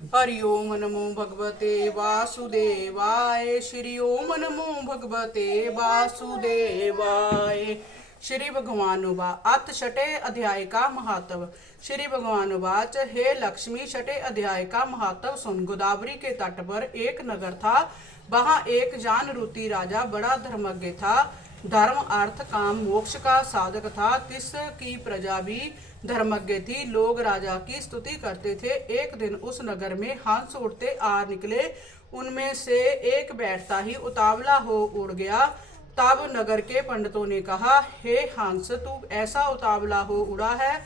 हरि ओम नमो भगवते वासुदेवाय। श्री ओम नमो भगवते वासुदेवाय। श्री भगवान अथ छठे अध्याय का महत्व। श्री भगवान वाच, हे लक्ष्मी, छठे अध्याय का महत्व सुन। गोदावरी के तट पर एक नगर था। वहां एक जानरूती राजा बड़ा धर्मज्ञ था। धर्म अर्थ काम मोक्ष का साधक था। तिसकी प्रजा भी धर्मज्ञ थी। लोग राजा की स्तुति करते थे। एक दिन उस नगर में हंस उड़ते आ निकले। उनमें से एक बैठता ही उतावला हो उड़ गया। तब नगर के पंडितों ने कहा, हे हंस, तू ऐसा उतावला हो उड़ा है,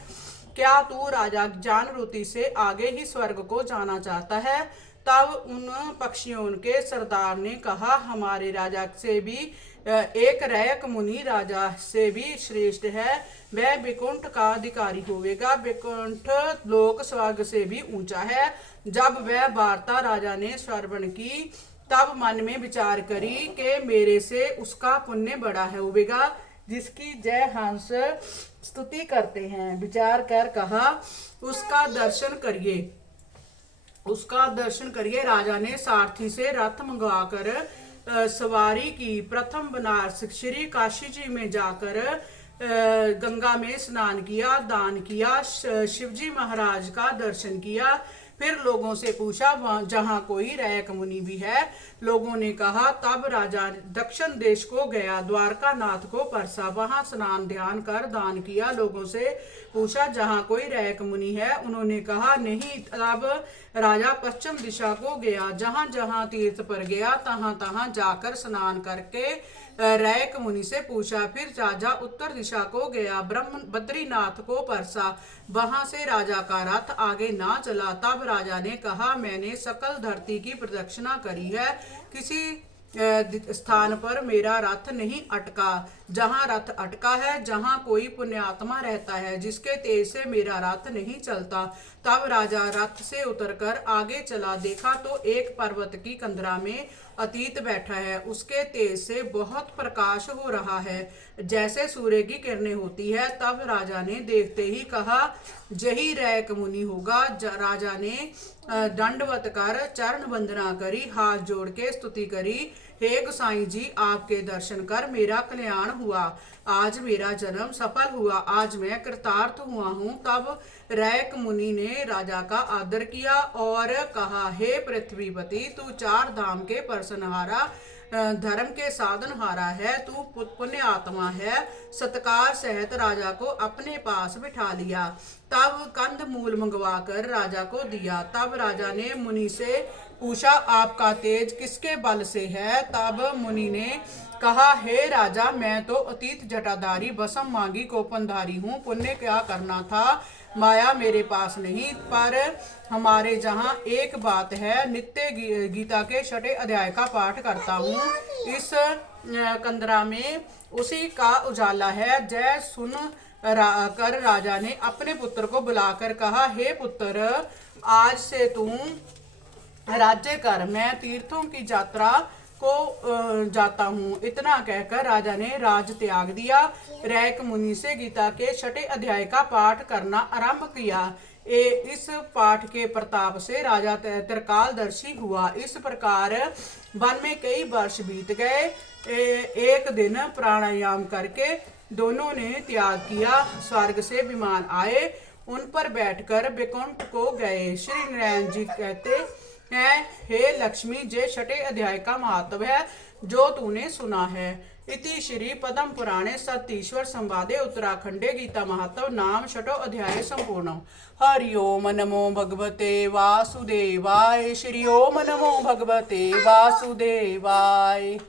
क्या तू राजा जानरूती से आगे ही स्वर्ग को जाना चाहता है? तब उन पक्षियों के सरदार ने कहा, हमारे राजा से भी एक रैक मुनि राजा से भी श्रेष्ठ है। वह विकुंठ का अधिकारी होवेगा। विकुंठ लोक स्वर्ग से भी ऊंचा है। जब वह वार्ता राजा ने श्रवण की, तब मन में विचार करी कि मेरे से उसका पुण्य बड़ा है होवेगा, जिसकी जय हंस स्तुति करते हैं। विचार कर कहा, उसका दर्शन करिए, उसका दर्शन करिए। राजा ने सारथी से रथ मंगवाकर सवारी की। प्रथम बनारस श्री काशी जी में जाकर गंगा में स्नान किया, दान किया, शिवजी महाराज का दर्शन किया। फिर लोगों से पूछा, जहां कोई रैक मुनि भी है? लोगों ने कहा। तब राजा दक्षिण देश को गया, द्वारका नाथ को परसा, वहां स्नान ध्यान कर दान किया। लोगों से पूछा, जहां कोई रैक मुनि है? उन्होंने कहा, नहीं। तब राजा पश्चिम दिशा को गया, जहां जहां तीर्थ पर गया तहां तहां जाकर स्नान करके रैक मुनि से पूछा। फिर राजा उत्तर दिशा को गया, ब्रह्म बद्रीनाथ को परसा, वहां से राजा का रथ आगे ना चला। तब राजा ने कहा, मैंने सकल धरती की प्रदक्षिणा करी है, किसी स्थान पर मेरा रथ नहीं अटका। जहां रथ अटका है, जहां कोई पुण्यात्मा रहता है, जिसके तेज से मेरा रथ नहीं चलता। तब राजा रथ से उतरकर आगे चला। देखा तो एक पर्वत की कंदरा में अतीत बैठा है। उसके तेज से बहुत प्रकाश हो रहा है, जैसे सूर्य की किरणें होती है। तब राजा ने देखते ही कहा, यही रैक मुनि होगा। राजा ने दंडवत कर चरण वंदना करी, हाथ जोड़ के स्तुति करी। हे गोसाई जी, आपके दर्शन कर मेरा कल्याण हुआ। आज मेरा जन्म सफल हुआ। आज मैं कृतार्थ हुआ हूँ। तब रैक मुनि ने राजा का आदर किया और कहा, हे पृथ्वीपति, तू चार धाम के परसनहारा, धर्म के साधन हारा है। तू पुण्य आत्मा है। सत्कार सहित राजा को अपने पास बिठा लिया। तब कंद मूल मंगवा कर राजा को दिया। तब राजा ने मुनि से पूछा, आपका तेज किसके बल से है? तब मुनि ने कहा, हे राजा, मैं तो अतीत जटाधारी भस्म मांगी कोपनधारी हूँ। पुण्य क्या करना था, माया मेरे पास नहीं। पर हमारे जहाँ एक बात है, नित्य गीता के छठे अध्याय का पाठ करता हूँ। इस कंदरा में उसी का उजाला है। जय सुन कर राजा ने अपने पुत्र को बुलाकर कहा, हे पुत्र, आज से तू राज्य कर, मैं तीर्थों की यात्रा को जाता हूँ। इतना कहकर राजा ने राज त्याग दिया। रैक मुनि से गीता के छठे अध्याय का पाठ करना आरंभ किया। इस पाठ के प्रताप से राजा त्रिकालदर्शी हुआ। इस प्रकार वन में कई वर्ष बीत गए। एक दिन प्राणायाम करके दोनों ने त्याग किया। स्वर्ग से विमान आए, उन पर बैठकर वैकुंठ को गए। श्री नारायण जी कहते हैं, हे लक्ष्मी, जे छठे अध्याय का महत्व है जो तूने सुना है। इति श्री पद्म पुराणे सतीश्वर संवादे उत्तराखंडे गीता महत्व नाम छठो अध्याय संपूर्ण। हरि ओम नमो भगवते वासुदेवाय। श्री ओम नमो भगवते वासुदेवाय।